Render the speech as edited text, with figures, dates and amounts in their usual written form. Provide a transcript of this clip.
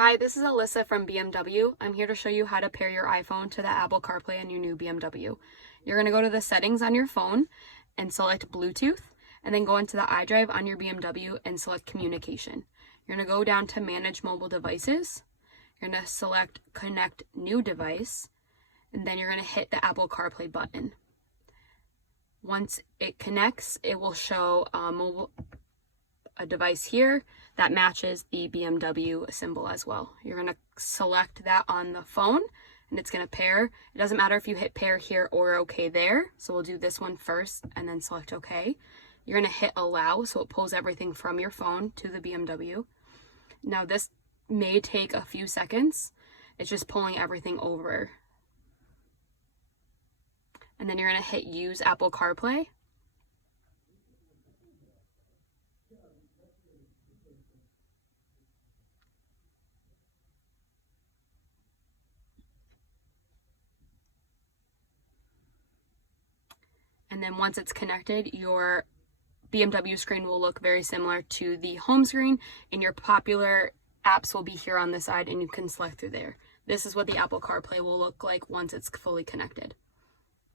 Hi, this is Alyssa from BMW. I'm here to show you how to pair your iPhone to the Apple CarPlay in your new BMW. You're going to go to the settings on your phone and select Bluetooth, and then go into the iDrive on your BMW and select communication. You're going to go down to manage mobile devices. You're going to select connect new device, and then you're going to hit the Apple CarPlay button. Once it connects, it will show a device here that matches the BMW symbol as well. You're going to select that on the phone and it's going to pair. It doesn't matter if you hit pair here or OK there. So we'll do this one first and then select OK. You're going to hit allow so it pulls everything from your phone to the BMW. Now this may take a few seconds. It's just pulling everything over. And then you're going to hit use Apple CarPlay. And then once it's connected, your BMW screen will look very similar to the home screen, and your popular apps will be here on the side and you can select through there. This is what the Apple CarPlay will look like once it's fully connected.